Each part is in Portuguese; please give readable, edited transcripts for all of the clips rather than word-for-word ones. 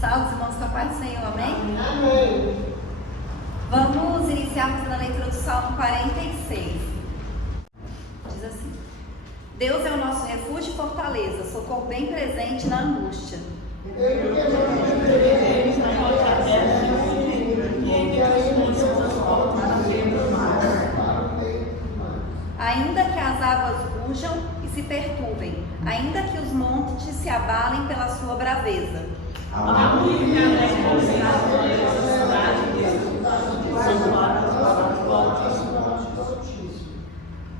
Salve, irmãos, com a paz do Senhor, amém? Amém. Vamos iniciar fazendo a leitura do Salmo 46. Diz assim: Deus é o nosso refúgio e fortaleza, socorro bem presente na angústia. Ainda que as águas rujam e se perturbem, ainda que os montes se abalem pela sua braveza.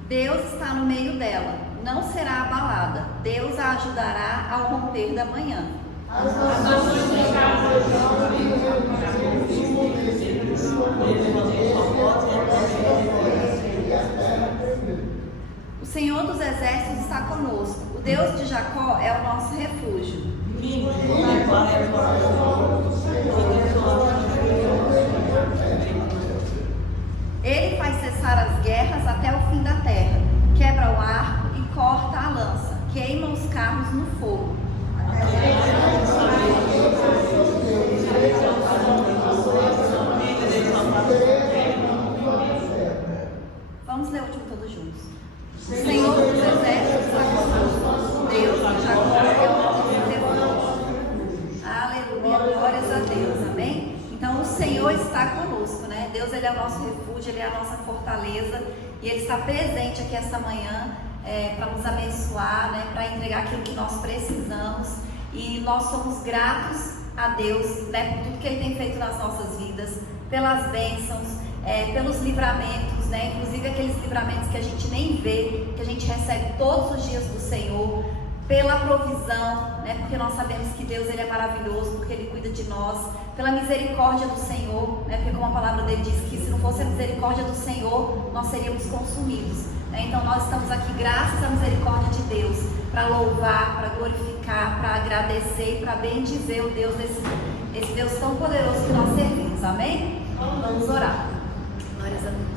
Deus está no meio dela, não será abalada. Deus a ajudará ao romper da manhã. O Senhor dos Exércitos está conosco. O Deus de Jacó é o nosso refúgio. Ele faz cessar as guerras até o fim da terra, quebra o arco e corta a lança, queima os carros no fogo. Vamos ler o último todos juntos. O Senhor dos Exércitos está conosco. Deus de Jacó é o nosso refúgio. Aleluia, glórias a Deus, amém? Então o Senhor está conosco, né? Deus, ele é o nosso refúgio, ele é a nossa fortaleza, e ele está presente aqui esta manhã para nos abençoar, né? Para entregar aquilo que nós precisamos, e nós somos gratos a Deus, né? Por tudo que ele tem feito nas nossas vidas, pelas bênçãos, pelos livramentos, né? Inclusive aqueles livramentos que a gente nem vê, que a gente recebe todos os dias do Senhor, pela provisão, né? Porque nós sabemos que Deus, ele é maravilhoso, porque ele cuida de nós, pela misericórdia do Senhor, né? Porque como a palavra dele diz que se não fosse a misericórdia do Senhor, nós seríamos consumidos, né? Então nós estamos aqui graças à misericórdia de Deus, para louvar, para glorificar, para agradecer e para bendizer o Deus, esse Deus tão poderoso que nós servimos, amém? Vamos orar. Glórias a Deus.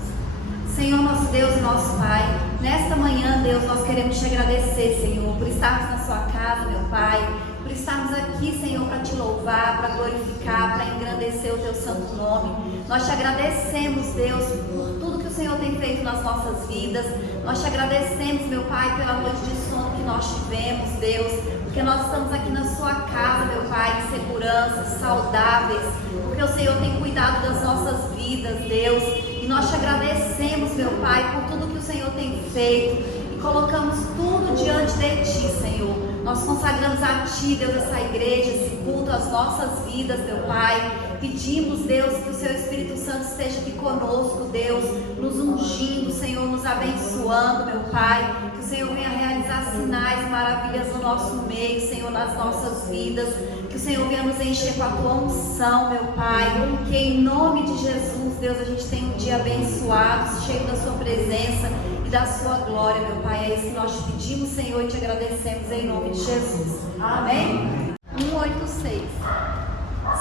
Senhor, nosso Deus e nosso Pai, nesta manhã, Deus, nós queremos te agradecer, Senhor, por estarmos na sua casa, meu Pai, por estarmos aqui, Senhor, para te louvar, para glorificar, para engrandecer o teu santo nome. Nós te agradecemos, Deus, por tudo que o Senhor tem feito nas nossas vidas. Nós te agradecemos, meu Pai, pela noite de sono que nós tivemos, Deus, porque nós estamos aqui na sua casa, meu Pai, em segurança, saudáveis, porque o Senhor tem cuidado das nossas vidas, Deus. E nós te agradecemos, meu Pai, por tudo que o Senhor tem feito, e colocamos tudo diante de Ti, Senhor. Nós consagramos a Ti, Deus, essa igreja, esse culto, as nossas vidas, meu Pai. Pedimos, Deus, que o Seu Espírito Santo esteja aqui conosco, Deus, nos ungindo, Senhor, nos abençoando, meu Pai. Que o Senhor venha realizar sinais e maravilhas no nosso meio, Senhor, nas nossas vidas. Que o Senhor venha nos encher com a Tua unção, meu Pai. Que em nome de Jesus, Deus, a gente tenha um dia abençoado, cheio da Sua presença e da Sua glória, meu Pai. É isso que nós te pedimos, Senhor, e te agradecemos em nome de Jesus. Amém? 186.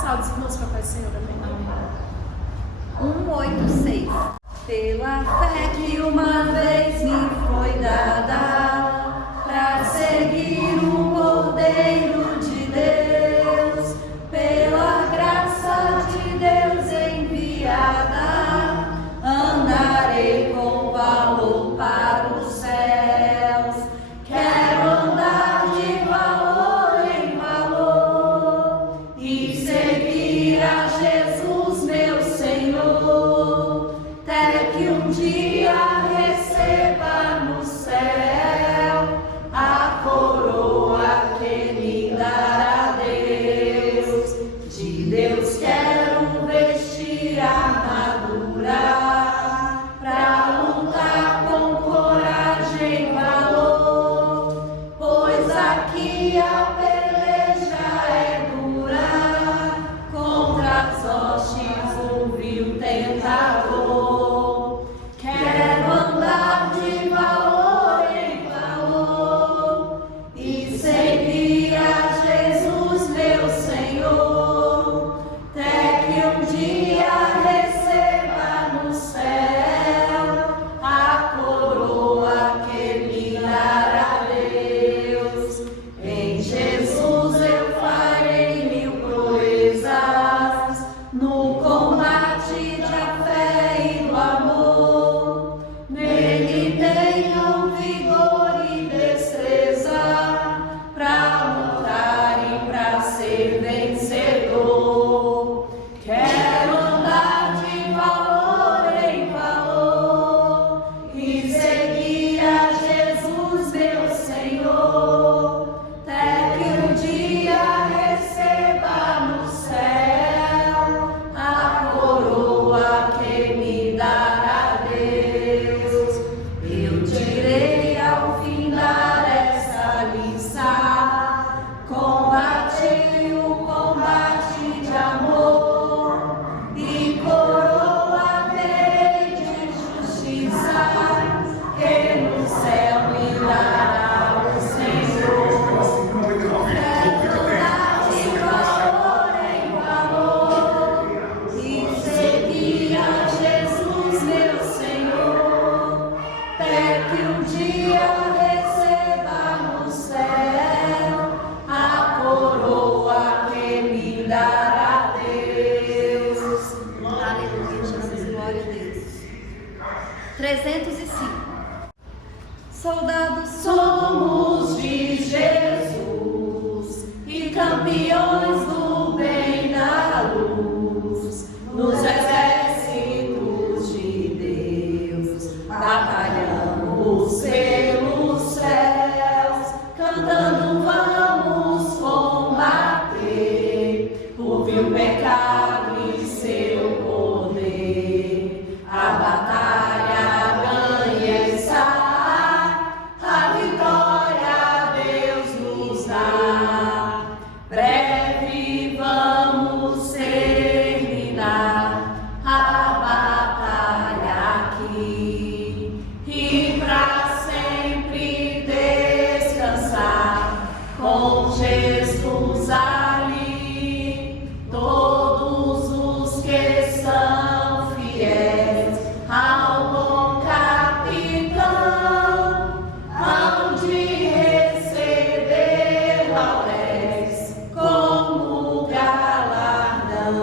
Salve, irmãos, com a paz do Senhor, amém. 186. Pela fé que uma vez me foi dada, para seguir o Cordeiro de Deus, pela graça de Deus enviada, andarei com valor para os céus. Quero andar de valor em valor e seguir a Jesus, meu Senhor, até que um dia receba no céu campeões do bem da luz, nos exércitos de Deus, batalhamos pelos céus, cantando vamos combater, por vil pecado e seu poder, a batalha ganha está, a vitória Deus nos dá. Breve vamos terminar a batalha aqui e pra sempre descansar com Jesus ali. Todos os que são fiéis ao bom capitão hão de receber lauréis como galardão.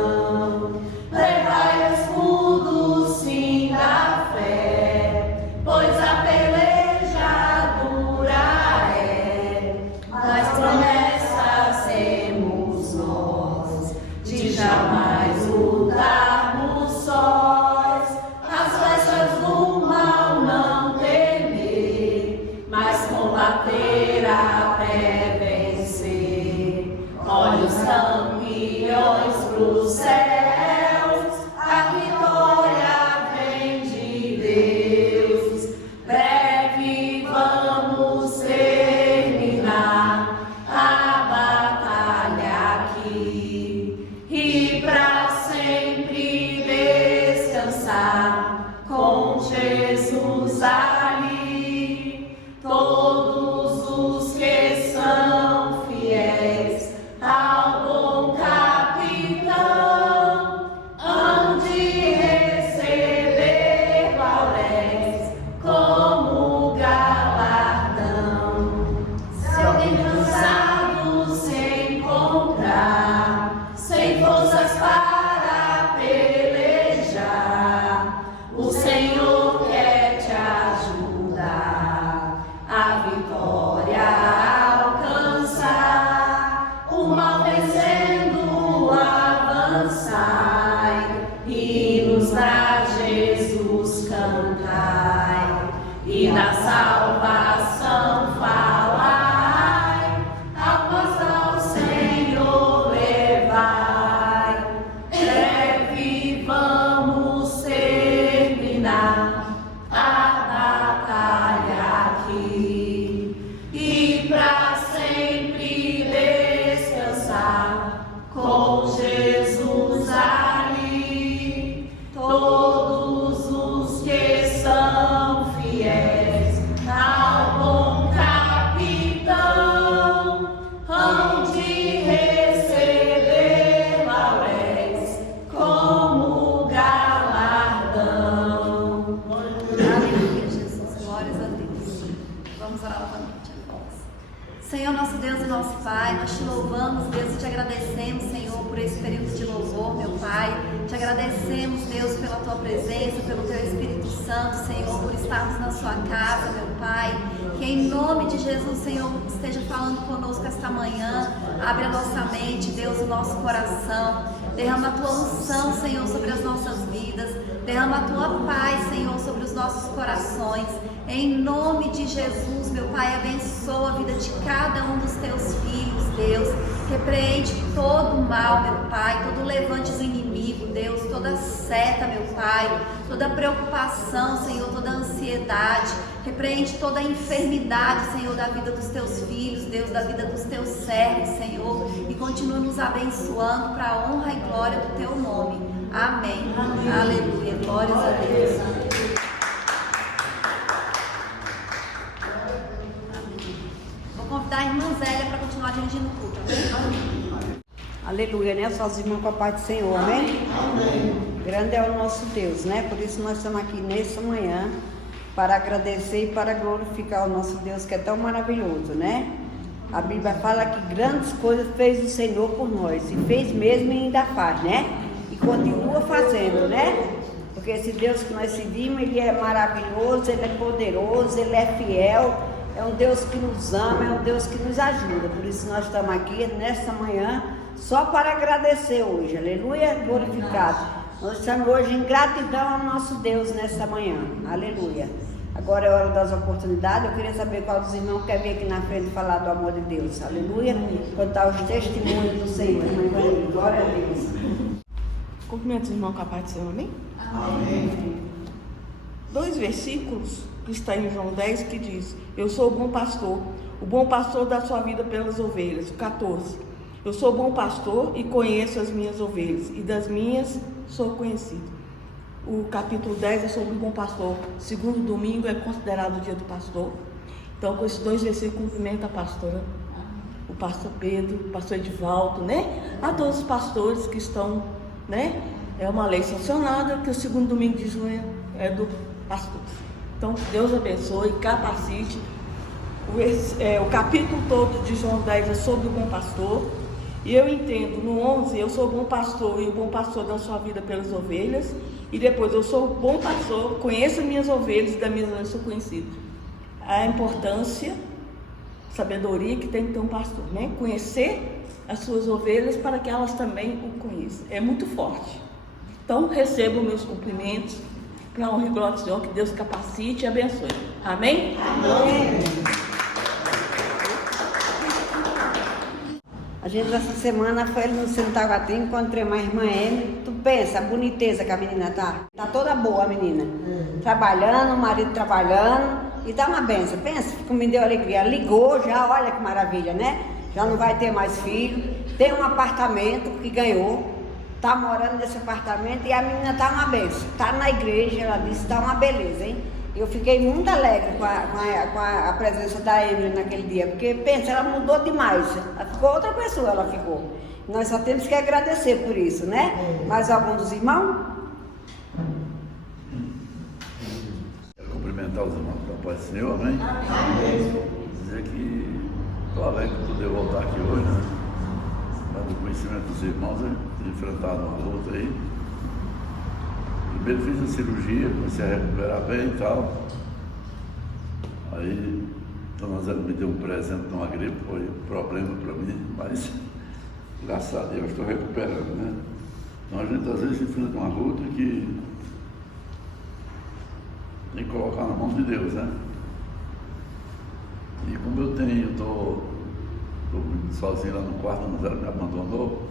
Levai o escudo sim da fé, pois a peleja dura é, mas promessas temos nós, de jamais lutarmos sós, as flechas do mal não temer, mas combater até vencer. Olha os campeões pros céus, a vitória vem de Deus. Breve vamos terminar a batalha aqui e pra sempre descansar com Jesus ali. Todos os que são fiéis ao bom capitão hão de receber lauréis como galardão. Se alguém cansado se encontrar, sem forças para pelejar, o Senhor quer te ajudar a vitória alcançar. O mal vencendo avançai e nos dá Jesus cantai, e da salvação falai, almas ao Senhor levai. Breve vamos terminar a batalha aqui e pra sempre descansar com Jesus ali. Todos os que são fiéis ao bom capitão hão de receber lauréis como galardão. Aleluia, Jesus. Glórias a Deus. Vamos orar novamente, irmãos. Senhor, nosso Deus e nosso Pai, nós te louvamos, Deus, e te agradecemos, Senhor, por esse período de louvor, meu Pai. Te agradecemos, Deus, pela tua presença, pelo teu Espírito Santo, Senhor, por estarmos na sua casa, meu Pai. Que em nome de Jesus, Senhor, esteja falando conosco esta manhã. Abre a nossa mente, Deus, o nosso coração. Derrama a tua unção, Senhor, sobre as nossas vidas. Derrama a tua paz, Senhor, sobre os nossos corações. Em nome de Jesus, meu Pai, abençoa a vida de cada um dos teus filhos, Deus. Repreende todo o mal, meu Pai, todo o levante do inimigo, Deus, toda seta, meu Pai, toda preocupação, Senhor, toda ansiedade. Repreende toda a enfermidade, Senhor, da vida dos teus filhos, Deus, da vida dos teus servos, Senhor, e continua nos abençoando para a honra e glória do teu nome. Amém. Amém. Aleluia. Glórias a Deus. Vou convidar a irmã Zélia para continuar dirigindo o culto. Amém? Aleluia, né? Suas irmãs com a paz do Senhor, amém? Grande é o nosso Deus, né? Por isso nós estamos aqui nessa manhã para agradecer e para glorificar o nosso Deus, que é tão maravilhoso, né? A Bíblia fala que grandes coisas fez o Senhor por nós, e fez mesmo e ainda faz, né? E continua fazendo, né? Porque esse Deus que nós seguimos, Ele é maravilhoso, Ele é poderoso, Ele é fiel, é um Deus que nos ama, é um Deus que nos ajuda. Por isso nós estamos aqui nesta manhã só para agradecer hoje. Aleluia, glorificado. Nós estamos hoje em gratidão ao nosso Deus nesta manhã. Aleluia. Agora é hora das oportunidades. Eu queria saber qual dos irmãos quer vir aqui na frente falar do amor de Deus. Aleluia. Contar os testemunhos do Senhor. Glória a Deus. Cumprimento os irmãos com a paz do Senhor, amém? Amém. 2 versículos que está em João 10 que diz: eu sou o bom pastor dá sua vida pelas ovelhas. O 14: eu sou o bom pastor e conheço as minhas ovelhas, e das minhas sou conhecido. O capítulo 10 é sobre o bom pastor. Segundo domingo é considerado o dia do pastor. Então, com esses 2 versículos, cumprimento a pastora, o pastor Pedro, o pastor Edivaldo, né? A todos os pastores que estão, né? É uma lei sancionada que o segundo domingo de junho é do pastor. Então, Deus abençoe, capacite. O capítulo todo de João 10 é sobre o bom pastor. E eu entendo, no 11, eu sou o bom pastor e o bom pastor dá sua vida pelas ovelhas. E depois, eu sou o bom pastor, conheço as minhas ovelhas e das minhas ovelhas sou conhecido. A importância, sabedoria que tem que ter um pastor, né? Conhecer as suas ovelhas para que elas também o conheçam. É muito forte. Então, recebo meus cumprimentos para a honra e glória do Senhor, que Deus capacite e abençoe. Amém? Amém. A gente essa semana foi ali no Centro Taguatinga, encontrei uma irmã Emily. Tu pensa, a boniteza que a menina tá. Tá toda boa a menina. Trabalhando, o marido trabalhando. E tá uma benção. Pensa, como me deu alegria. Ela ligou já, olha que maravilha, né? Já não vai ter mais filho. Tem um apartamento que ganhou. Tá morando nesse apartamento e a menina tá uma benção. Tá na igreja, ela disse, tá uma beleza, hein? Eu fiquei muito alegre com a presença da Emily naquele dia, porque, pensa, ela mudou demais, ela ficou outra pessoa, ela ficou. Nós só temos que agradecer por isso, né? Mais algum dos irmãos? Quero cumprimentar os irmãos com a paz do Senhor, amém? Amém. Dizer que estou alegre por poder voltar aqui hoje, né? Mas o conhecimento dos irmãos, né? Enfrentado uma luta aí. Primeiro fiz a cirurgia, comecei a recuperar bem e tal. Aí, Dona Zé me deu um presente de uma gripe, foi um problema para mim, mas graças a Deus estou recuperando, né? Então a gente às vezes enfrenta uma luta que tem que colocar na mão de Deus, né? E como eu estou sozinho lá no quarto, a Dona Zé me abandonou.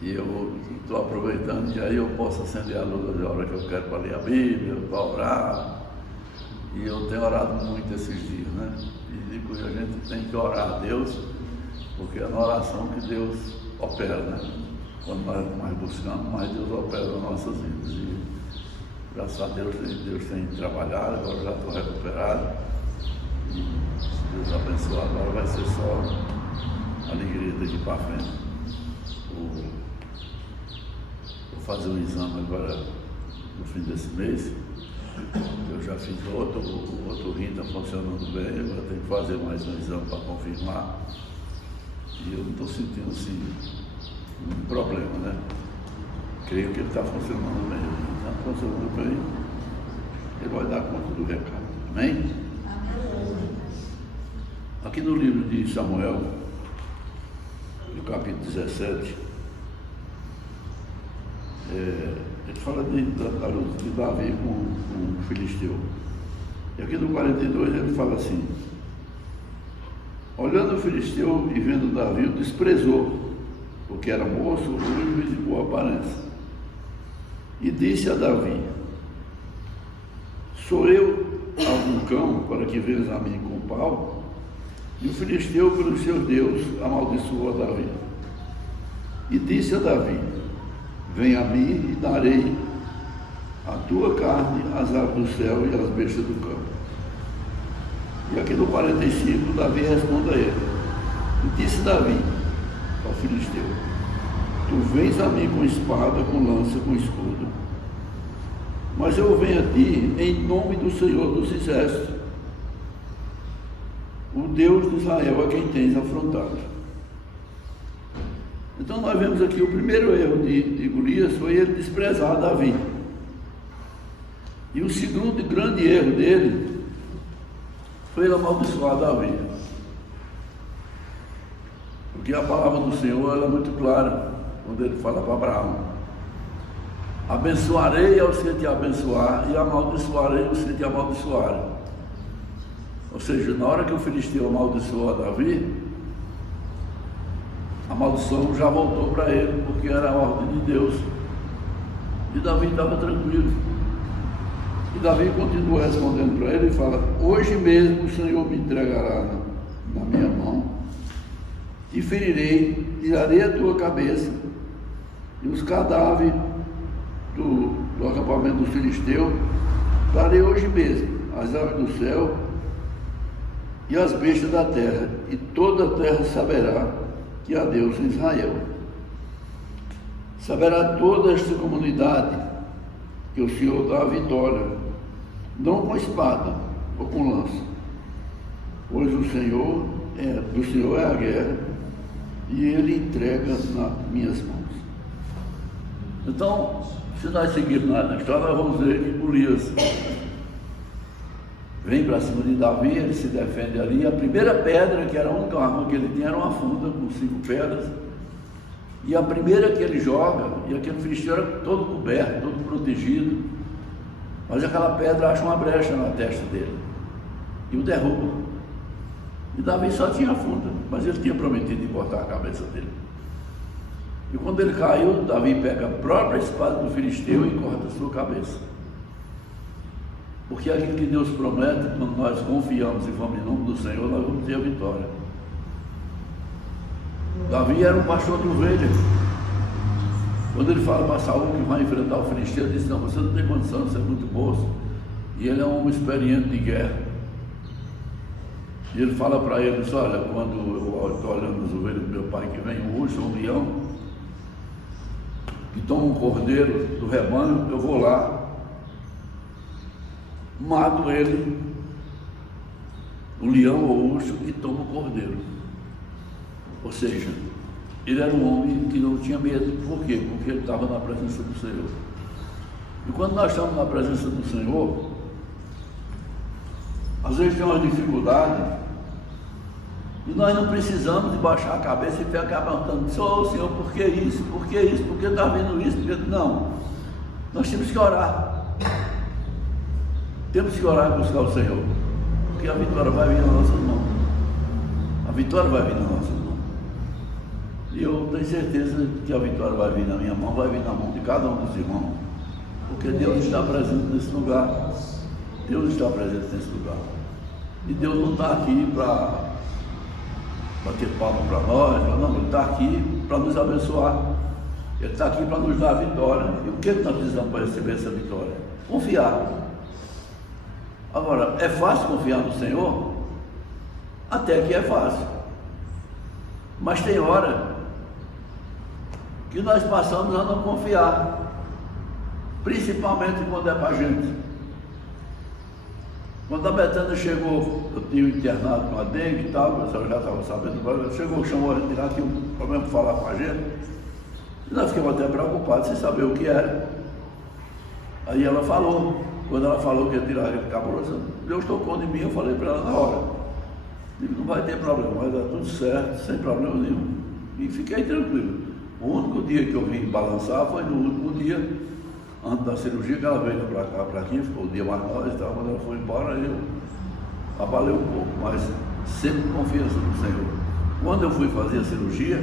E eu estou aproveitando que aí eu posso acender a luz na hora que eu quero para ler a Bíblia, para orar. E eu tenho orado muito esses dias, né? E digo que a gente tem que orar a Deus, porque é na oração que Deus opera, né? Quando nós mais buscamos, mais Deus opera nas nossas vidas. E graças a Deus tem trabalhado, agora já estou recuperado. E se Deus abençoar, agora vai ser só alegria daqui para frente. Vou fazer um exame agora no fim desse mês. Eu já fiz outro rim está funcionando bem, agora tenho que fazer mais um exame para confirmar. E eu não estou sentindo assim um problema, né? Creio que ele está funcionando bem. Está funcionando bem, ele vai dar conta do recado. Amém? Aqui no livro de Samuel, no capítulo 17, ele fala da luta de Davi com o Filisteu. E aqui no 42 ele fala assim: olhando o Filisteu e vendo Davi, o desprezou, porque era moço, ruivo e de boa aparência. E disse a Davi: sou eu algum cão para que venhas a mim com pau? E o Filisteu, pelo seu Deus, amaldiçoou a Davi. E disse a Davi: vem a mim e darei a tua carne às aves do céu e às bestas do campo. E aqui no 45, Davi responde a ele. E disse Davi ao Filisteu: tu vens a mim com espada, com lança, com escudo, mas eu venho a ti em nome do Senhor dos Exércitos, o Deus de Israel a quem tens afrontado. Então nós vemos aqui o primeiro erro de Golias foi ele desprezar Davi. E o segundo grande erro dele para ele amaldiçoar Davi. Porque a palavra do Senhor ela é muito clara, quando ele fala para Abraão: abençoarei aos que te abençoar e amaldiçoarei os que te amaldiçoarem. Ou seja, na hora que o filisteu amaldiçoou a Davi, a maldição já voltou para ele, porque era a ordem de Deus. E Davi estava tranquilo. E Davi continua respondendo para ele e fala: hoje mesmo o Senhor me entregará na minha mão, e ferirei, tirarei a tua cabeça, e os cadáveres do acampamento dos filisteus trarei hoje mesmo as aves do céu e as bestas da terra, e toda a terra saberá que há Deus em Israel. Saberá toda esta comunidade que o Senhor dá a vitória, não com espada ou com lança, pois do Senhor é a guerra, e Ele entrega nas minhas mãos. Então, se nós seguirmos na história, nós vamos ver que Golias vem para cima de Davi, ele se defende ali. A primeira pedra, que era a única arma que ele tinha, era uma funda com 5 pedras. E a primeira que ele joga, e aquele filisteu era todo coberto, todo protegido, mas aquela pedra acha uma brecha na testa dele e o derruba. E Davi só tinha a funda, mas ele tinha prometido de cortar a cabeça dele. E quando ele caiu, Davi pega a própria espada do filisteu e corta a sua cabeça. Porque aquilo que Deus promete, quando nós confiamos e vamos em nome do Senhor, nós vamos ter a vitória. Davi era um pastor de ovelha. Quando ele fala para Saul que vai enfrentar o filisteu, ele diz: não, você não tem condição de ser muito moço. E ele é um homem experiente de guerra. E ele fala para ele: diz, olha, quando eu estou olhando as ovelhas do meu pai, que vem um urso, um leão, que toma um cordeiro do rebanho, eu vou lá, mato ele, o leão ou o urso, e tomo o cordeiro. Ou seja, ele era um homem que não tinha medo. Por quê? Porque ele estava na presença do Senhor. E quando nós estamos na presença do Senhor, às vezes tem uma dificuldade, e nós não precisamos de baixar a cabeça e ficar perguntando: Senhor, por que isso? Por que isso? Por que está vindo isso? Não, nós temos que orar. Temos que orar e buscar o Senhor, porque a vitória vai vir nas nossas mãos. A vitória vai vir nas nossas mãos. E eu tenho certeza que a vitória vai vir na minha mão, vai vir na mão de cada um dos irmãos, porque Deus está presente nesse lugar. Deus está presente nesse lugar. E Deus não está aqui para bater palma para nós, não, Ele está aqui para nos abençoar. Ele está aqui para nos dar a vitória. E o que nós precisamos para receber essa vitória? Confiar. Agora, é fácil confiar no Senhor? Até que é fácil. Mas tem hora que nós passamos a não confiar, principalmente quando é para a gente. Quando a Betânia chegou, eu tinha internado com a dengue e tal, o pessoal já estava sabendo, chegou, chamou a gente lá, tinha um problema para falar com a gente, e nós ficamos até preocupados sem saber o que era. Aí ela falou, quando ela falou que ia tirar ele cabuloso, Deus tocou em mim, eu falei para ela na hora, digo, não vai ter problema, vai dar tudo certo, sem problema nenhum. E fiquei tranquilo. O único dia que eu vim balançar foi no último dia, antes da cirurgia, que ela veio para cá, para aqui, ficou o dia mais nós e tal. Quando ela foi embora, eu abalei um pouco, mas sempre confiança no Senhor. Quando eu fui fazer a cirurgia,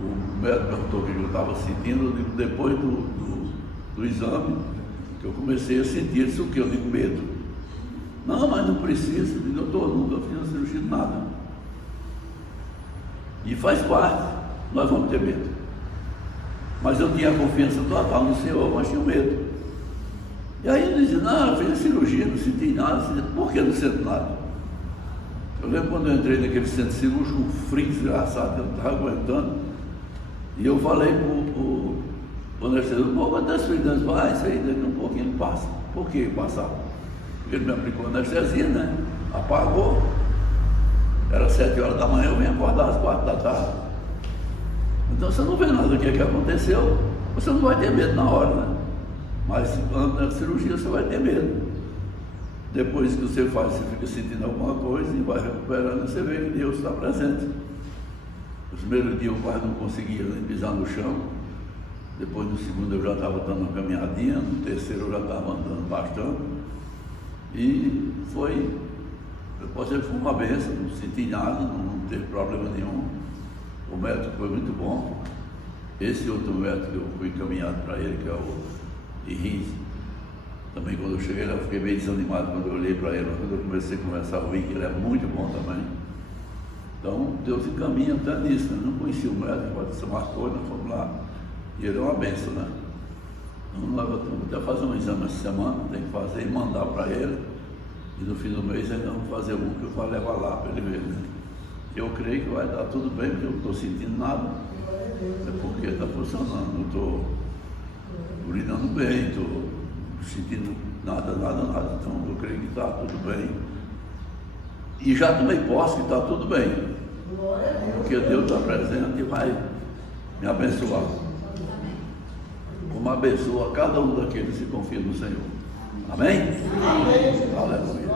o médico perguntou o que eu estava sentindo. Eu digo, depois do exame, que eu comecei a sentir isso, que eu digo, medo. Não, mas não precisa, eu digo, doutor, nunca fiz a cirurgia de nada. E faz parte, nós vamos ter medo. Mas eu tinha confiança total no Senhor, mas tinha medo. E aí ele dizia, não, eu fiz a cirurgia, não senti nada. Por que não sinto nada? Eu lembro quando eu entrei naquele centro cirúrgico, um frio desgraçado, que eu não estava aguentando. E eu falei para o anestesista, pô, quanto é esse frio? Ele disse, isso aí daqui um pouquinho passa. Por que passar? Porque ele me aplicou anestesia, né? Apagou. Era 7 horas da manhã, eu vim acordar às 4 da tarde. Então você não vê nada do que aconteceu, você não vai ter medo na hora, né? Mas antes da cirurgia você vai ter medo. Depois que você faz, você fica sentindo alguma coisa e vai recuperando, você vê que Deus está presente. No primeiro dia eu quase não conseguia nem pisar no chão. Depois no segundo eu já estava dando uma caminhadinha, no terceiro eu já estava andando bastante. E foi, eu posso dizer que foi uma benção, não senti nada, não teve problema nenhum. O médico foi muito bom. Esse outro médico que eu fui encaminhado para ele, que é o de rins, também quando eu cheguei lá eu fiquei meio desanimado quando eu olhei para ele, mas quando eu comecei a conversar com ele, que ele é muito bom também. Então Deus encaminha até nisso, né? Eu não conhecia o médico, mas você marcou, nós fomos lá, e ele é uma benção, né? Então nós vamos até fazer um exame essa semana, tem que fazer e mandar para ele, e no fim do mês ainda vamos fazer um que eu vou levar lá para ele ver, né? Eu creio que vai dar tudo bem, porque eu não estou sentindo nada, é porque está funcionando, não estou urinando bem, estou sentindo nada, então eu creio que está tudo bem. E já tomei posse que está tudo bem, porque Deus está presente e vai me abençoar, como abençoa cada um daqueles que confiam no Senhor. Amém? Amém. Aleluia.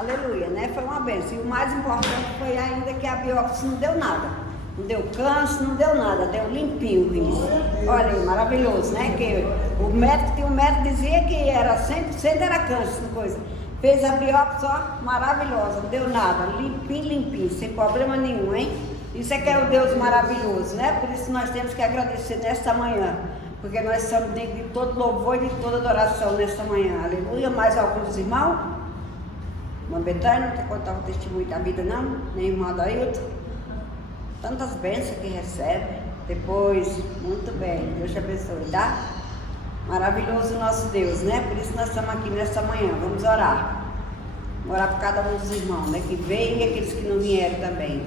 Aleluia, né? Foi uma bênção. E o mais importante foi ainda que a biópsia não deu nada. Não deu câncer, não deu nada, deu limpinho o rins. Olha aí, maravilhoso, né? Que o médico dizia que era 100% era câncer, coisa. Fez a biópsia, ó, maravilhosa, não deu nada, limpinho, sem problema nenhum, hein? Isso é que é o Deus maravilhoso, né? Por isso nós temos que agradecer nesta manhã, porque nós somos de todo louvor e de toda adoração nesta manhã. Aleluia. Mais alguns irmãos? Irmã Betânia, não quer contar o testemunho da vida, não? Nem irmão Adailton? Tantas bênçãos que recebe. Depois, muito bem, Deus te abençoe, tá? Maravilhoso o nosso Deus, né? Por isso nós estamos aqui nesta manhã, vamos orar. Orar por cada um dos irmãos, né? Que veio e aqueles que não vieram também.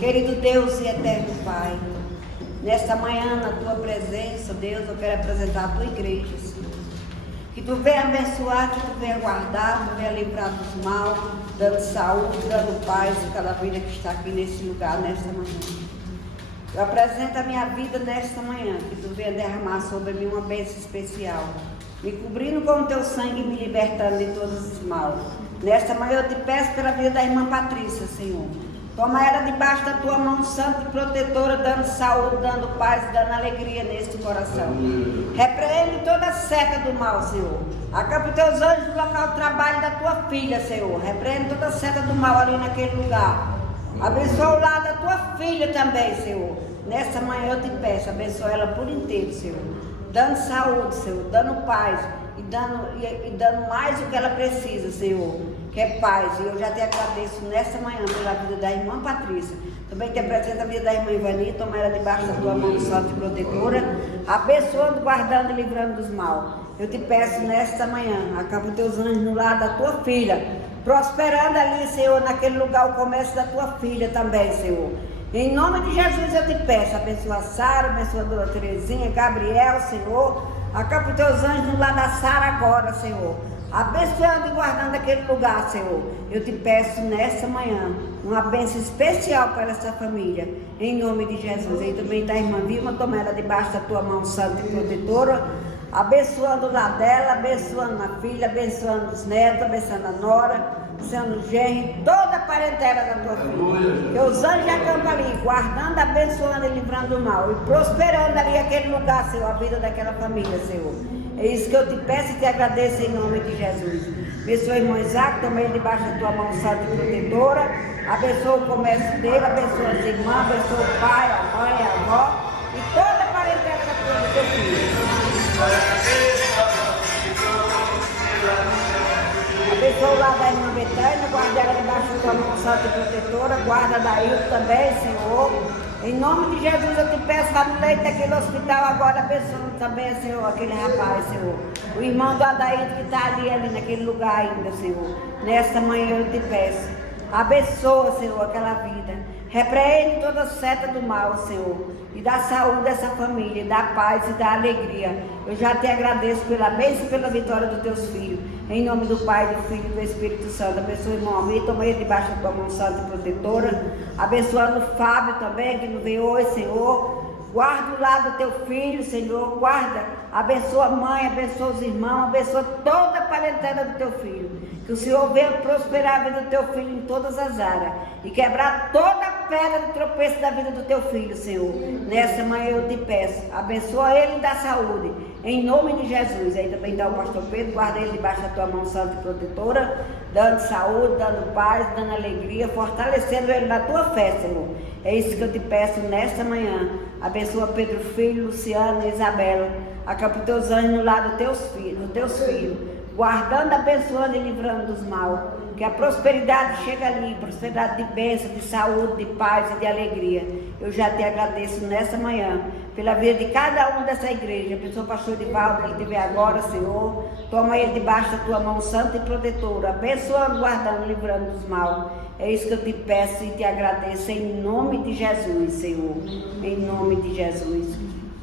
Querido Deus e eterno Pai, nesta manhã, na tua presença, Deus, eu quero apresentar a tua igreja, Senhor. Que tu venha abençoar, que tu venha guardar, tu venha livrar dos mal, dando saúde, dando paz a cada vida que está aqui nesse lugar, nesta manhã. Eu apresento a minha vida nesta manhã, que tu venha derramar sobre mim uma bênção especial, me cobrindo com o teu sangue e me libertando de todos os mal. Nesta manhã eu te peço pela vida da irmã Patrícia, Senhor. Toma ela debaixo da tua mão santa e protetora, dando saúde, dando paz, dando alegria neste coração. Repreende toda seta do mal, Senhor. Acampa os teus anjos no local de trabalho da tua filha, Senhor. Repreende toda seta do mal ali naquele lugar. Abençoa o lar da tua filha também, Senhor. Nessa manhã eu te peço, abençoa ela por inteiro, Senhor. Dando saúde, Senhor, dando paz e dando mais do que ela precisa, Senhor. Que é paz, e eu já te agradeço nesta manhã pela vida da irmã Patrícia. Também te apresento a vida da irmã Ivani, toma ela debaixo da tua mão santa e protetora, abençoando, guardando e livrando dos mal. Eu te peço nesta manhã, acaba os teus anjos no lar da tua filha, prosperando ali, Senhor, naquele lugar, o comércio da tua filha também, Senhor. Em nome de Jesus eu te peço, abençoa a Sara, abençoa a dona Terezinha, Gabriel, Senhor. Acaba os teus anjos no lar da Sara agora, Senhor. Abençoando e guardando aquele lugar, Senhor. Eu te peço nessa manhã uma bênção especial para essa família, em nome de Jesus. E também da irmã Vilma, toma ela debaixo da tua mão santa e protetora, abençoando o lar dela, abençoando a filha, abençoando os netos, abençoando a nora, abençoando o genro, toda a parentela da tua filha. Que os anjos acampam ali, guardando, abençoando e livrando do mal, e prosperando ali aquele lugar, Senhor, a vida daquela família, Senhor. É isso que eu te peço e te agradeço em nome de Jesus. Abençoa o irmão Isaac, também debaixo da tua mão santa e protetora. Abençoa o comércio dele, abençoa as irmãs, abençoa o pai, a mãe, a avó e toda a parentela do teu filho. Abençoa o lar da irmã Betânia, guarda ela debaixo da tua mão santa e protetora. Guarda Daí também, Senhor. Em nome de Jesus eu te peço, lá no leito daquele hospital agora, abençoando também, Senhor, aquele rapaz, Senhor. O irmão do Adaíto que está ali naquele lugar ainda, Senhor. Nesta manhã eu te peço, abençoa, Senhor, aquela vida. Repreende toda seta do mal, Senhor. E dá saúde a essa família, dá paz e dá alegria. Eu já te agradeço pela bênção e pela vitória dos teus filhos. Em nome do Pai, do Filho e do Espírito Santo. Abençoa o irmão Almir, toma ele debaixo da tua mão santa e protetora. Abençoando o Fábio também, que não veio hoje, Senhor. Guarda o lado do teu filho, Senhor. Guarda, abençoa a mãe, abençoa os irmãos, abençoa toda a parentela do teu filho. Que o Senhor venha prosperar a vida do teu filho em todas as áreas. E quebrar toda a pedra de tropeço da vida do teu filho, Senhor. Nessa manhã eu te peço, abençoa ele e dá saúde. Em nome de Jesus. Aí também dá o pastor Pedro, guarda ele debaixo da tua mão santa e protetora, dando saúde, dando paz, dando alegria, fortalecendo ele na tua fé, Senhor. É isso que eu te peço nesta manhã. Abençoa Pedro Filho, Luciano e Isabela. Acampa os teus anjos no lado dos teus filhos, guardando, abençoando e livrando dos mal. Que a prosperidade chega ali, prosperidade de bênção, de saúde, de paz e de alegria. Eu já te agradeço nessa manhã pela vida de cada um dessa igreja. Abençoa o pastor Edivaldo, ele estiver agora, Senhor. Toma ele debaixo da tua mão santa e protetora. Abençoando, guardando, livrando dos mal. É isso que eu te peço e te agradeço em nome de Jesus, Senhor. Em nome de Jesus.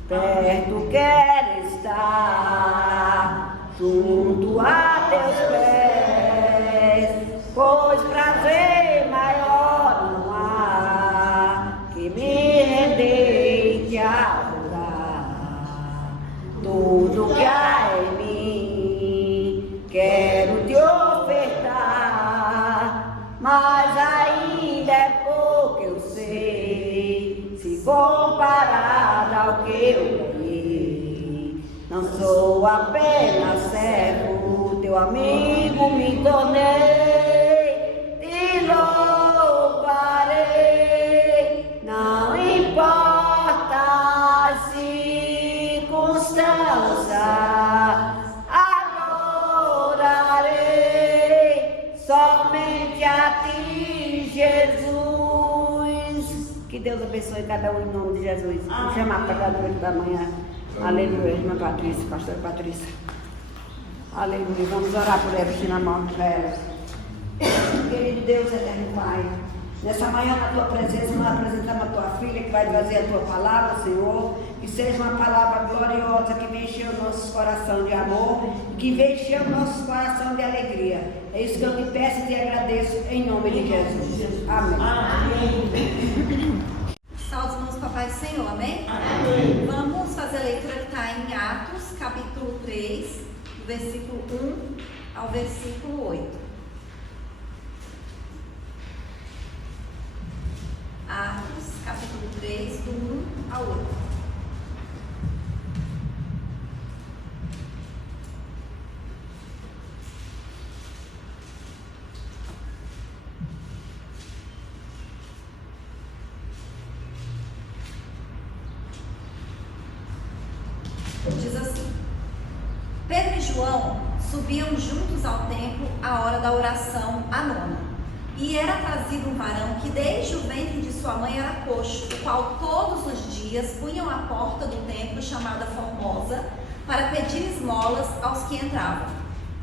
Perto quero estar, junto a teus pés, pois prazer maior não há que me render e te adorar. Tudo que há em mim quero te ofertar, mas ainda é pouco eu sei, se comparado ao que eu ganhei. Não sou apenas servo, teu amigo me tornei, te louvarei, não importa as circunstâncias, adorarei somente a ti, Jesus. Que Deus abençoe cada um em nome de Jesus. Vou chamar para a noite da manhã. Aleluia, irmã Patrícia, pastora Patrícia. Aleluia, vamos orar por elas, na mão para elas. Querido Deus, eterno Pai, nessa manhã na tua presença nós apresentamos a tua filha que vai trazer a tua palavra, Senhor. Que seja uma palavra gloriosa que venha encher o nosso coração de amor, que venha encher o nosso coração de alegria. É isso que eu te peço e te agradeço em nome de Jesus. Amém. Salve os irmãos, papai do Senhor, amém? Amém? Vamos fazer a leitura que está em Atos, capítulo 3, do versículo 1 ao versículo 8. Atos, capítulo 3, do 1 ao 8. Diz assim: Pedro e João subiam juntos ao templo à hora da oração, a nona. E era trazido um varão que desde o ventre de sua mãe era coxo, o qual todos os dias punham à porta do templo, chamada Formosa, para pedir esmolas aos que entravam.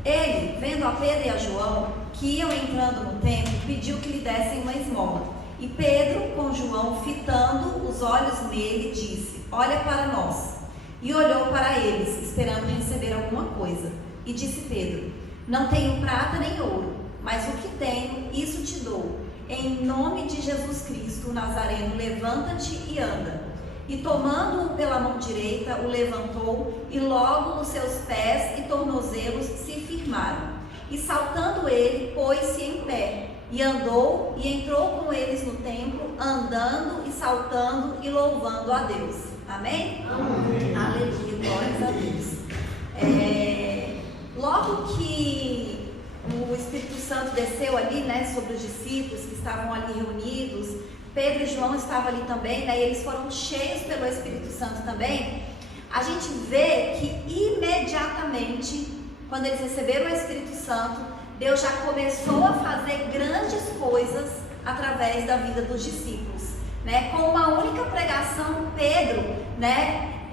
Ele, vendo a Pedro e a João, que iam entrando no templo, pediu que lhe dessem uma esmola. E Pedro, com João, fitando os olhos nele, disse: Olha para nós. E olhou para eles, esperando receber alguma coisa. E disse Pedro: Não tenho prata nem ouro, mas o que tenho, isso te dou. Em nome de Jesus Cristo, o Nazareno, levanta-te e anda. E tomando-o pela mão direita, o levantou, e logo os seus pés e tornozelos se firmaram. E saltando ele, pôs-se em pé, e andou, e entrou com eles no templo, andando e saltando e louvando a Deus. Amém? Amém. Aleluia, glórias a Deus. Logo que o Espírito Santo desceu ali, né, sobre os discípulos que estavam ali reunidos, Pedro e João estavam ali também, né, e eles foram cheios pelo Espírito Santo também. A gente vê que imediatamente, quando eles receberam o Espírito Santo, Deus já começou a fazer grandes coisas através da vida dos discípulos. Né, com uma única pregação, Pedro, né,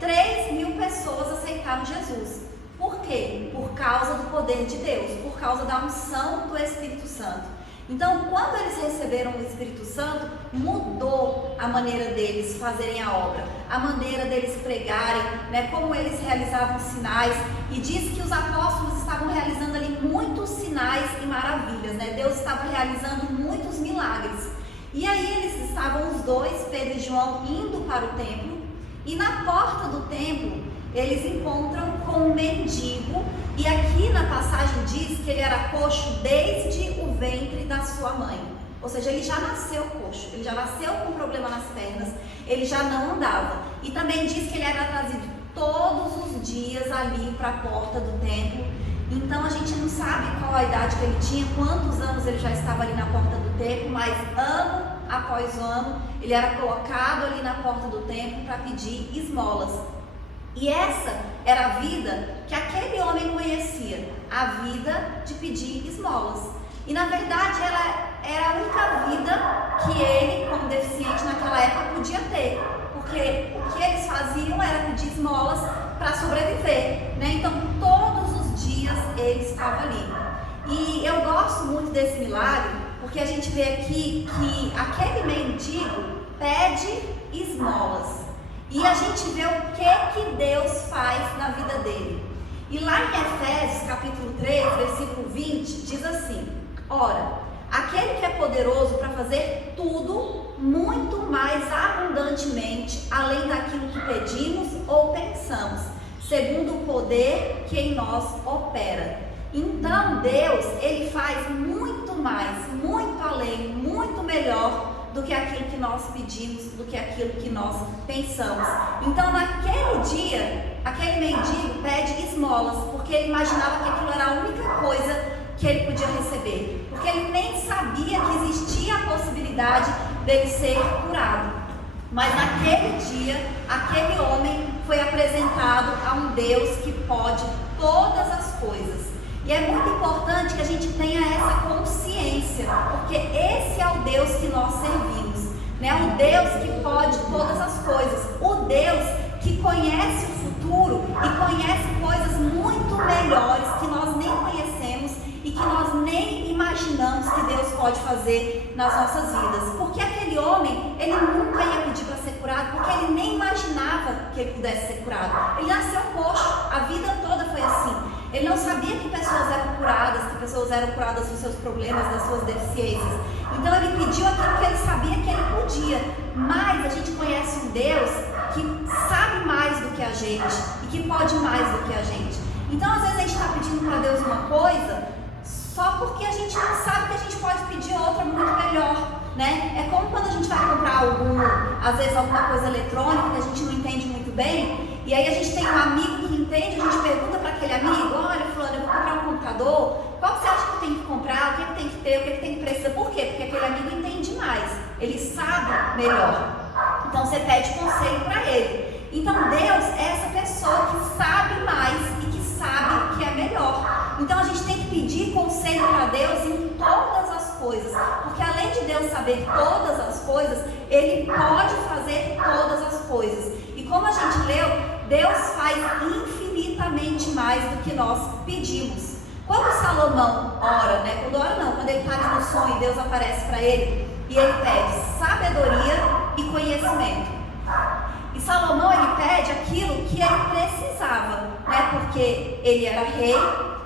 3.000 pessoas aceitaram Jesus. Por quê? Por causa do poder de Deus, por causa da unção do Espírito Santo. Então, quando eles receberam o Espírito Santo, mudou a maneira deles fazerem a obra, a maneira deles pregarem, né, como eles realizavam sinais. E diz que os apóstolos estavam realizando ali muitos sinais e maravilhas, né? Deus estava realizando muitos milagres. E aí eles estavam os dois, Pedro e João, indo para o templo, e na porta do templo eles encontram com um mendigo, e aqui na passagem diz que ele era coxo desde o ventre da sua mãe. Ou seja, ele já nasceu coxo, ele já nasceu com problema nas pernas, ele já não andava. E também diz que ele era trazido todos os dias ali para a porta do templo. Então a gente não sabe qual a idade que ele tinha, quantos anos ele já estava ali na porta do templo, mas ano após ano ele era colocado ali na porta do templo para pedir esmolas. E essa era a vida que aquele homem conhecia, a vida de pedir esmolas. E na verdade ela era a única vida que ele, como deficiente naquela época, podia ter. Porque o que eles faziam era pedir esmolas para sobreviver, né? Então todos os dias ele estava ali. E eu gosto muito desse milagre, porque a gente vê aqui que aquele mendigo pede esmolas. E a gente vê o que Deus faz na vida dele. E lá em Efésios capítulo 3, versículo 20, diz assim: ora, aquele que é poderoso para fazer tudo muito mais abundantemente, além daquilo que pedimos ou pensamos, segundo o poder que em nós opera. Então Deus, ele faz muito mais, muito além, muito melhor do que aquilo que nós pedimos, do que aquilo que nós pensamos. Então naquele dia, aquele mendigo pede esmolas, porque ele imaginava que aquilo era a única coisa que ele podia receber, porque ele nem sabia que existia a possibilidade dele ser curado. Mas naquele dia, aquele homem foi apresentado a um Deus que pode todas as coisas. E é muito importante que a gente tenha essa consciência, porque esse é o Deus que nós servimos, né? O Deus que pode todas as coisas, o Deus que conhece o futuro e conhece coisas muito melhores que nós nem conhecemos e que nós nem imaginamos que Deus pode fazer nas nossas vidas. Porque aquele homem, ele nunca ia pedir para ser curado, porque ele nem imaginava que ele pudesse ser curado. Ele nasceu coxo, a vida toda foi assim. Ele não sabia que pessoas eram curadas, dos seus problemas, das suas deficiências. Então ele pediu aquilo que ele sabia que ele podia. Mas a gente conhece um Deus que sabe mais do que a gente e que pode mais do que a gente. Então às vezes a gente está pedindo para Deus uma coisa só porque a gente não sabe que a gente pode pedir outra muito melhor, né? É como quando a gente vai comprar às vezes alguma coisa eletrônica que a gente não entende muito bem, e aí a gente tem um amigo que entende, a gente pergunta para aquele amigo: olha, fulano, eu vou comprar um computador, qual que você acha que tem que comprar, o que tem que ter, o que tem que precisar? Por quê? Porque aquele amigo entende mais, ele sabe melhor. Então você pede conselho para ele. Então Deus é essa pessoa que sabe mais e que sabe o que é melhor. Então a gente tem que pedir conselho para Deus em todas as coisas, porque além de Deus saber todas as coisas, Ele pode fazer todas as coisas. E como a gente leu, Deus faz infinitamente mais do que nós pedimos. Quando Salomão ora, quando ele está ali no sonho e Deus aparece para ele, e ele pede sabedoria e conhecimento. E Salomão, ele pede aquilo que ele precisava, né? Porque ele era rei,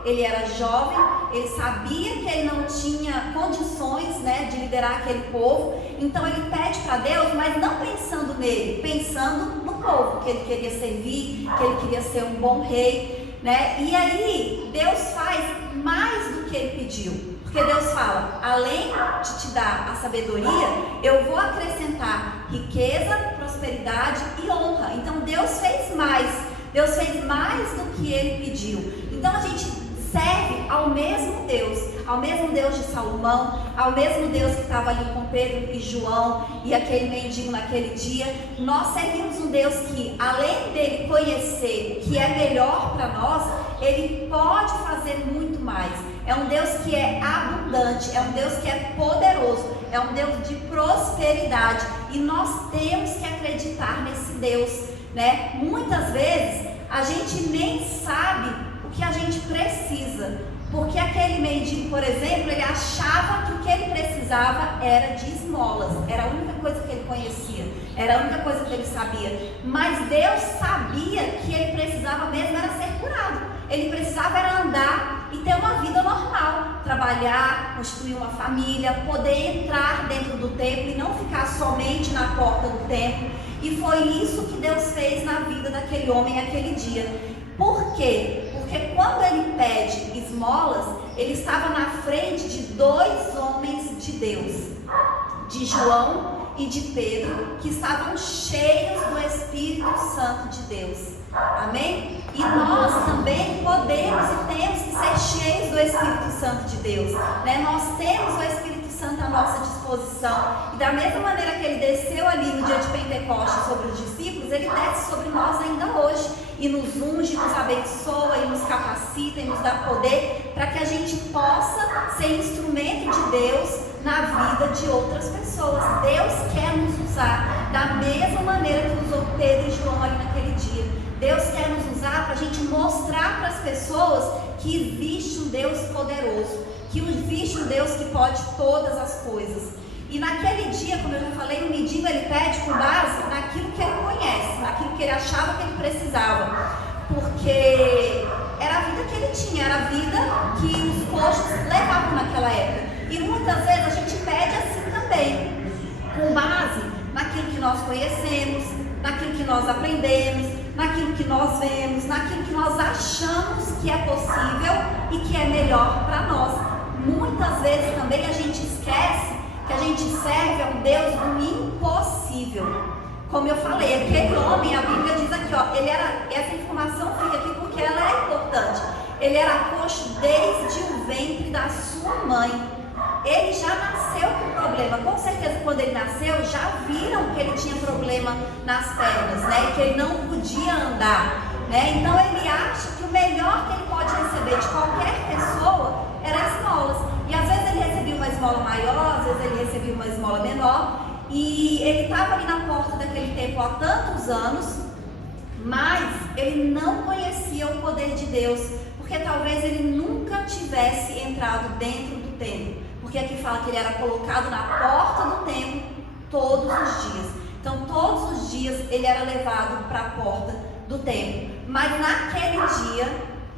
ele era jovem, ele sabia que ele não tinha condições, né, de liderar aquele povo. Então ele pede para Deus, mas não pensando nele, pensando no povo, que ele queria servir, que ele queria ser um bom rei, né? E aí Deus faz mais do que ele pediu. Porque Deus fala: além de te dar a sabedoria, eu vou acrescentar riqueza, prosperidade e honra. Então Deus fez mais do que ele pediu. Então a gente serve ao mesmo Deus de Salomão, ao mesmo Deus que estava ali com Pedro e João e aquele mendigo naquele dia. Nós servimos um Deus que, além dele conhecer o que é melhor para nós, ele pode fazer muito mais. É um Deus que é abundante, é um Deus que é poderoso, é um Deus de prosperidade, e nós temos que acreditar nesse Deus, né? Muitas vezes a gente nem sabe o que a gente precisa, porque aquele mendigo, por exemplo, ele achava que o que ele precisava era de esmolas, era a única coisa que ele conhecia, era a única coisa que ele sabia. Mas Deus sabia que ele precisava mesmo era ser curado, ele precisava era andar e ter uma vida normal, trabalhar trabalhar, constituir uma família, poder entrar dentro do templo e não ficar somente na porta do templo. E foi isso que Deus fez na vida daquele homem naquele dia. Por quê? Porque quando ele pede esmolas, ele estava na frente de 2 homens de Deus, de João e de Pedro, que estavam cheios do Espírito Santo de Deus. Amém? E nós também podemos e temos que ser cheios do Espírito Santo de Deus, né? Nós temos o Espírito Santo à nossa disposição. E da mesma maneira que ele desceu ali no dia de Pentecostes sobre os discípulos, ele desce sobre nós ainda hoje e nos unge, nos abençoa e nos capacita e nos dá poder para que a gente possa ser instrumento de Deus na vida de outras pessoas. Deus quer nos usar da mesma maneira que usou Pedro e João ali naquele dia. Deus quer nos usar para a gente mostrar para as pessoas que existe um Deus poderoso, que existe um Deus que pode todas as coisas. E naquele dia, como eu já falei, o mendigo ele pede com base naquilo que ele conhece, naquilo que ele achava que ele precisava, porque era a vida que ele tinha, era a vida que os coxos levavam naquela época. E muitas vezes a gente pede assim também, com base naquilo que nós conhecemos, naquilo que nós aprendemos, naquilo que nós vemos, naquilo que nós achamos que é possível e que é melhor para nós. Muitas vezes também a gente esquece que a gente serve a um Deus do impossível. Como eu falei, aquele homem, a Bíblia diz aqui, ó, ele era, essa informação fica aqui porque ela é importante. Ele era coxo desde o ventre da sua mãe. Ele já nasceu com problema. Com certeza, quando ele nasceu, já viram que ele tinha problema nas pernas, né? E que ele não podia andar, né? Então ele acha que o melhor que ele pode receber de qualquer pessoa era esmolas. E às vezes ele recebia uma esmola maior, às vezes ele recebia uma esmola menor. E ele estava ali na porta daquele templo há tantos anos, mas ele não conhecia o poder de Deus, porque talvez ele nunca tivesse entrado dentro do templo. Porque aqui fala que ele era colocado na porta do templo todos os dias. Então todos os dias ele era levado para a porta do templo. Mas naquele dia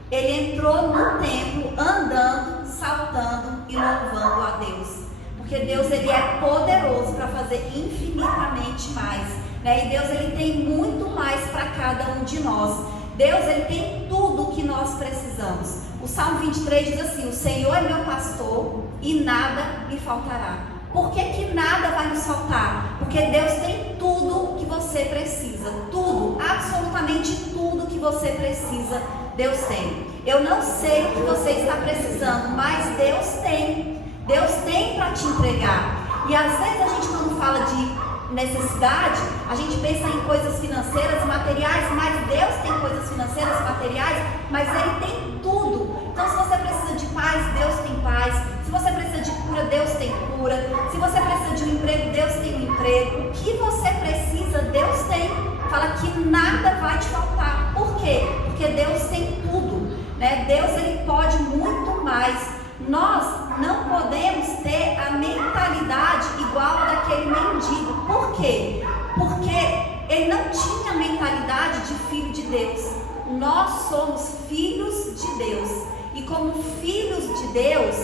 ele entrou no templo andando, saltando e louvando a Deus. Porque Deus ele é poderoso para fazer infinitamente mais, né? E Deus ele tem muito mais para cada um de nós. Deus ele tem tudo o que nós precisamos. O Salmo 23 diz assim: o Senhor é meu pastor e nada me faltará. Por que nada vai nos faltar? Porque Deus tem tudo que você precisa. Tudo, absolutamente tudo que você precisa, Deus tem. Eu não sei o que você está precisando, mas Deus tem. Deus tem para te entregar. E às vezes a gente, quando fala de necessidade, a gente pensa em coisas financeiras, materiais, mas Deus tem coisas financeiras, materiais, mas Ele tem tudo. Então se você precisa de paz, Deus tem paz. Se você precisa de cura, Deus tem cura. Se você precisa de um emprego, Deus tem um emprego. O que você precisa, Deus tem. Fala que nada vai te faltar. Por quê? Porque Deus tem tudo, né? Deus ele pode muito mais. Nós não podemos ter a mentalidade igual a daquele mendigo. Por quê? Porque ele não tinha a mentalidade de filho de Deus. Nós somos filhos de Deus. E como filhos de Deus,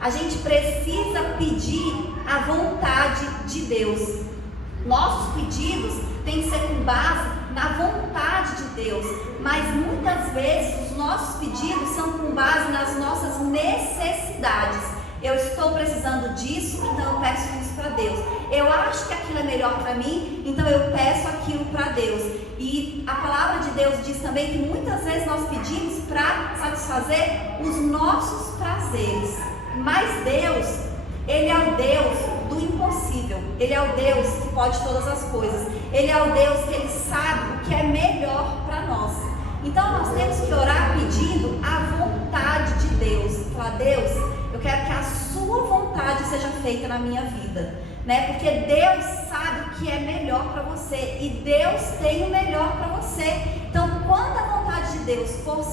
a gente precisa pedir a vontade de Deus. Nossos pedidos têm que ser com base na vontade de Deus, mas muitas vezes os nossos pedidos são com base nas nossas necessidades. Eu estou precisando disso, então eu peço isso para Deus. Eu acho que aquilo é melhor para mim, então eu peço aquilo para Deus. E a palavra de Deus diz também que muitas vezes nós pedimos para satisfazer os nossos prazeres, mas Deus, Ele é o Deus do impossível. Ele é o Deus que pode todas as coisas. Ele é o Deus que Ele sabe o que é melhor para nós. Então nós temos que orar pedindo a vontade de Deus. Falar: Deus, eu quero que a sua vontade seja feita na minha vida, né? Porque Deus sabe o que é melhor para você e Deus tem o melhor para você. Então quando a vontade de Deus for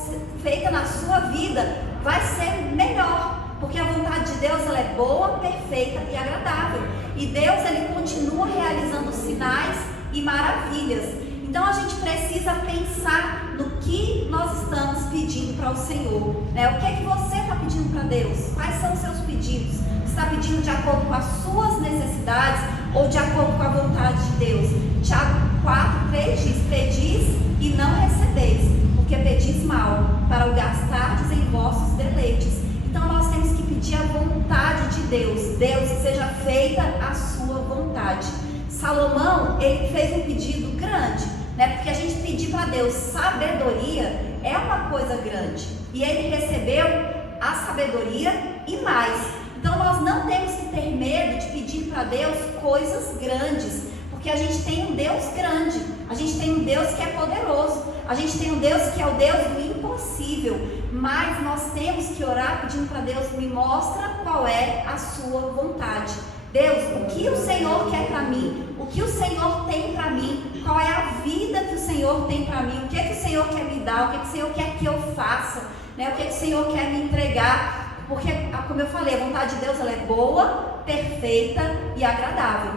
feita na sua vida, vai ser melhor. Porque a vontade de Deus ela é boa, perfeita e agradável. E Deus ele continua realizando sinais e maravilhas. Então a gente precisa pensar no que nós estamos pedindo para o Senhor, né? O que é que você está pedindo para Deus? Quais são os seus pedidos? Você está pedindo de acordo com as suas necessidades ou de acordo com a vontade de Deus? Tiago 4:3 diz: pedis e não recebeis, porque pedis mal, para o gastardes em vossos deleites. Então nós temos que pedir a vontade de Deus. Deus, seja feita a sua vontade. Salomão, ele fez um pedido grande, né? Porque a gente pedir para Deus sabedoria é uma coisa grande. E ele recebeu a sabedoria e mais. Então nós não temos que ter medo de pedir para Deus coisas grandes, porque a gente tem um Deus grande, a gente tem um Deus que é poderoso, a gente tem um Deus que é o Deus do impossível, mas nós temos que orar pedindo para Deus: me mostra qual é a sua vontade. Deus, o que o Senhor quer para mim? O que o Senhor tem para mim? Qual é a vida que o Senhor tem para mim? O que é que o Senhor quer me dar? O que é que o Senhor quer que eu faça? Né? O que é que o Senhor quer me entregar? Porque, como eu falei, a vontade de Deus, ela é boa, perfeita e agradável.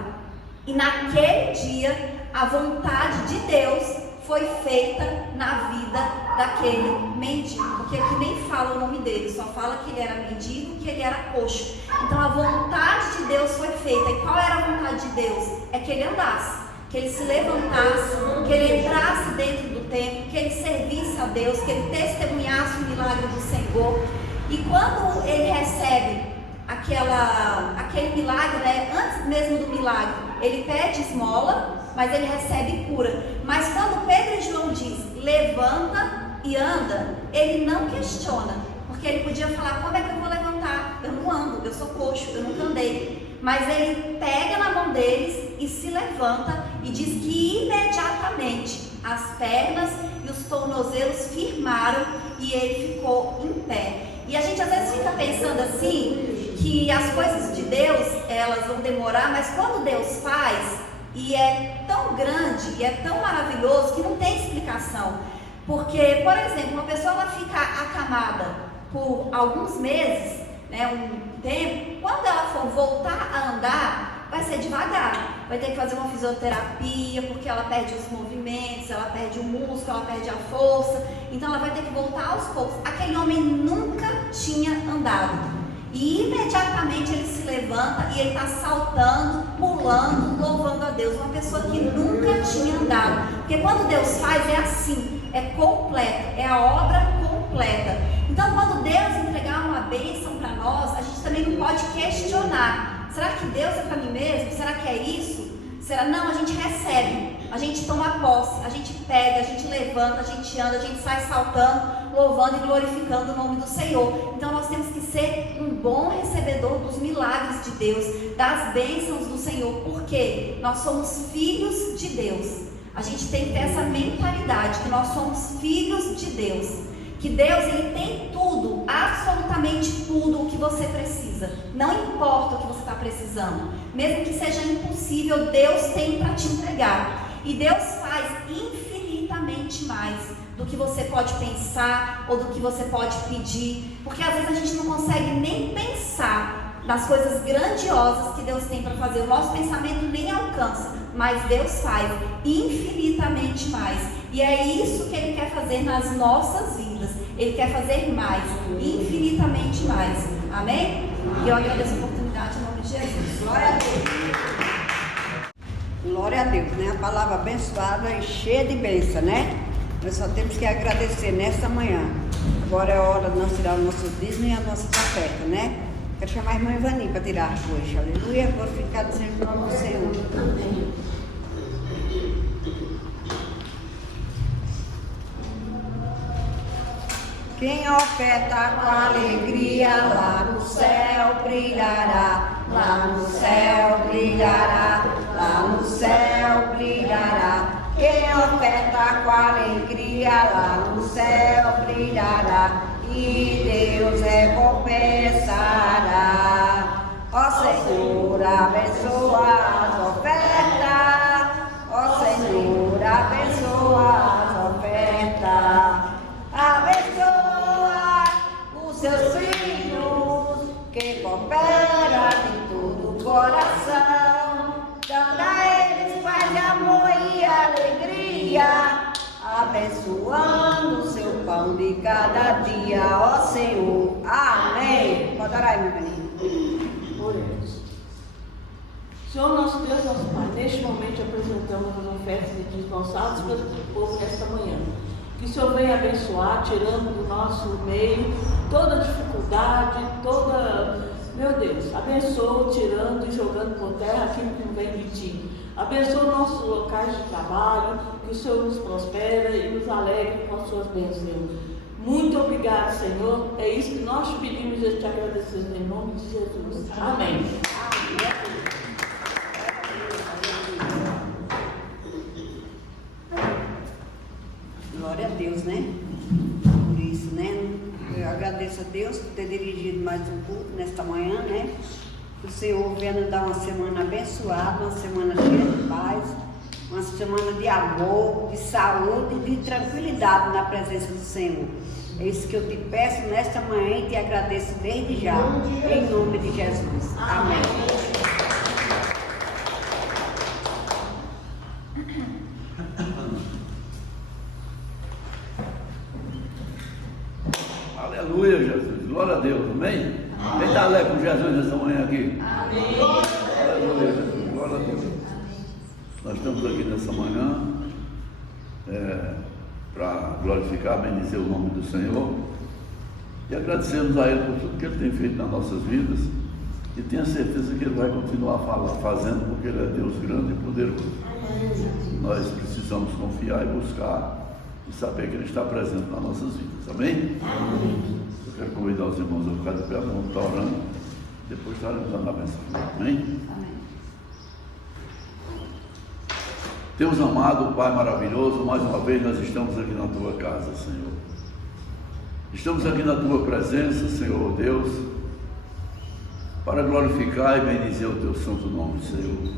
E naquele dia, a vontade de Deus foi feita na vida daquele mendigo. Porque aqui nem fala o nome dele, só fala que ele era mendigo e que ele era coxo. Então a vontade de Deus foi feita. E qual era a vontade de Deus? É que ele andasse, que ele se levantasse, que ele entrasse dentro do templo, que ele servisse a Deus, que ele testemunhasse o milagre do Senhor. E quando ele recebe aquele milagre, né, antes mesmo do milagre, ele pede esmola, mas ele recebe cura. Mas quando Pedro e João diz: levanta e anda, ele não questiona, porque ele podia falar: como é que eu vou levantar? Eu não ando, eu sou coxo, eu nunca andei. Mas ele pega na mão deles e se levanta e diz que imediatamente as pernas e os tornozelos firmaram e ele ficou em pé. E a gente às vezes fica pensando assim, que as coisas de Deus, elas vão demorar, mas quando Deus faz, e é tão grande, e é tão maravilhoso, que não tem explicação. Porque, por exemplo, uma pessoa ela fica acamada por alguns meses, né, um tempo, quando ela for voltar a andar, vai ser devagar. Vai ter que fazer uma fisioterapia, porque ela perde os movimentos, ela perde o músculo, ela perde a força. Então ela vai ter que voltar aos poucos. Aquele homem nunca tinha andado. E imediatamente ele se levanta e ele está saltando, pulando, louvando a Deus. Uma pessoa que nunca tinha andado. Porque quando Deus faz é assim, é completo, é a obra completa. Então quando Deus entregar uma bênção para nós, a gente também não pode questionar. Será que Deus é para mim mesmo? Será que é isso? Será? Não, a gente recebe, a gente toma posse, a gente pega, a gente levanta, a gente anda, a gente sai saltando, louvando e glorificando o nome do Senhor. Então nós temos que ser um bom recebedor dos milagres de Deus, das bênçãos do Senhor, porque nós somos filhos de Deus. A gente tem que ter essa mentalidade, que nós somos filhos de Deus. Que Deus, ele tem tudo, absolutamente tudo o que você precisa. Não importa o que você está precisando, mesmo que seja impossível, Deus tem para te entregar. E Deus faz infinitamente mais do que você pode pensar ou do que você pode pedir, porque às vezes a gente não consegue nem pensar nas coisas grandiosas que Deus tem para fazer. O nosso pensamento nem alcança, mas Deus faz infinitamente mais. E é isso que Ele quer fazer nas nossas vidas. Ele quer fazer mais, infinitamente mais. Amém? E eu agradeço a oportunidade em nome de Jesus. Glória a Deus. Glória a Deus, né? A palavra abençoada e cheia de bênção, né? Nós só temos que agradecer nesta manhã. Agora é a hora de nós tirar o nosso dízimo e a nossa oferta, né? Quero chamar a irmã Ivani para tirar hoje. Aleluia. Glorificado seja o nome do Senhor. Amém. Quem oferta com alegria, lá no céu brilhará, lá no céu brilhará, lá no céu brilhará. Quem oferta com alegria, lá no céu brilhará, e Deus recompensará. Ó Senhor, abençoa as ofertas, ó Senhor, abençoa as ofertas. Abençoa os seus filhos, que cooperam de todo o coração, dando a eles paz, amor e alegria. dia, abençoando o seu pão de cada dia, ó Senhor. Amém. Pode orar aí, meu menino. Oremos. Senhor nosso Deus, nosso Pai, neste momento apresentamos as ofertas e dízimos lançados pelo teu povo nesta manhã. Que o Senhor venha abençoar, tirando do nosso meio toda dificuldade, meu Deus, abençoa, tirando e jogando por terra aquilo que não vem de Ti. Abençoa nossos locais de trabalho, que o Senhor nos prospere e nos alegre com as suas bênçãos, Senhor. Muito obrigado, Senhor. É isso que nós te pedimos e te agradecemos em nome de Jesus. Amém. Glória a Deus, né? Por isso, né? Eu agradeço a Deus por ter dirigido mais um culto nesta manhã, né? Que o Senhor venha nos dar uma semana abençoada, uma semana cheia de paz, uma semana de amor, de saúde e de tranquilidade na presença do Senhor. É isso que eu te peço nesta manhã e te agradeço desde já, em nome de Jesus. Amém. Aleluia, Jesus. Glória a Deus. Amém? Quem está alegre com Jesus nessa manhã aqui? Amém. Aleluia, Jesus. Glória a Deus. Nós estamos aqui nessa manhã para glorificar, bendizer o nome do Senhor e agradecemos a Ele por tudo que Ele tem feito nas nossas vidas e tenho certeza que Ele vai continuar fazendo, porque Ele é Deus grande e poderoso. Nós precisamos confiar e buscar e saber que Ele está presente nas nossas vidas. Amém? Eu quero convidar os irmãos a ficar de pé, vamos estar orando, depois estaremos dando a bênção. Amém? Amém. Deus amado, Pai maravilhoso, mais uma vez nós estamos aqui na Tua casa, Senhor. Estamos aqui na Tua presença, Senhor Deus, para glorificar e bendizer o Teu santo nome, Senhor.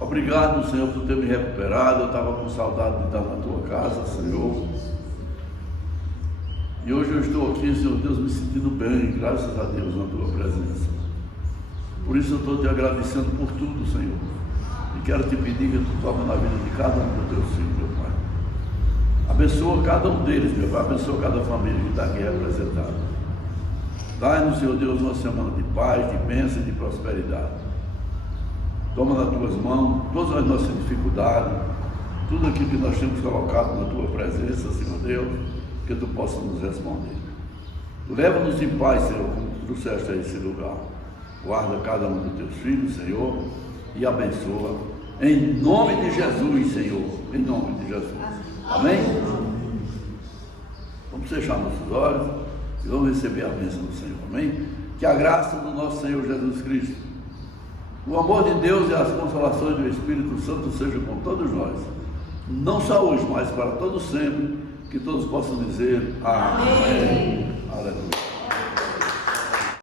Obrigado, Senhor, por ter me recuperado. Eu estava com saudade de estar na Tua casa, Senhor. E hoje eu estou aqui, Senhor Deus, me sentindo bem, graças a Deus, na Tua presença. Por isso eu estou te agradecendo por tudo, Senhor. E quero te pedir que Tu tomes na vida de cada um dos Teus filhos, meu Pai. Abençoa cada um deles, meu Pai. Abençoa cada família que está aqui representada. Dai-nos, Senhor Deus, uma semana de paz, de bênção e de prosperidade. Toma nas Tuas mãos todas as nossas dificuldades, tudo aquilo que nós temos colocado na Tua presença, Senhor Deus, que Tu possa nos responder. Leva-nos em paz, Senhor, como Tu trouxeste a esse lugar. Guarda cada um dos Teus filhos, Senhor, e abençoa. Em nome de Jesus, Senhor. Em nome de Jesus. Amém? Vamos fechar nossos olhos e vamos receber a bênção do Senhor. Amém? Que a graça do nosso Senhor Jesus Cristo, o amor de Deus e as consolações do Espírito Santo sejam com todos nós. Não só hoje, mas para todos sempre. Que todos possam dizer amém. Aleluia.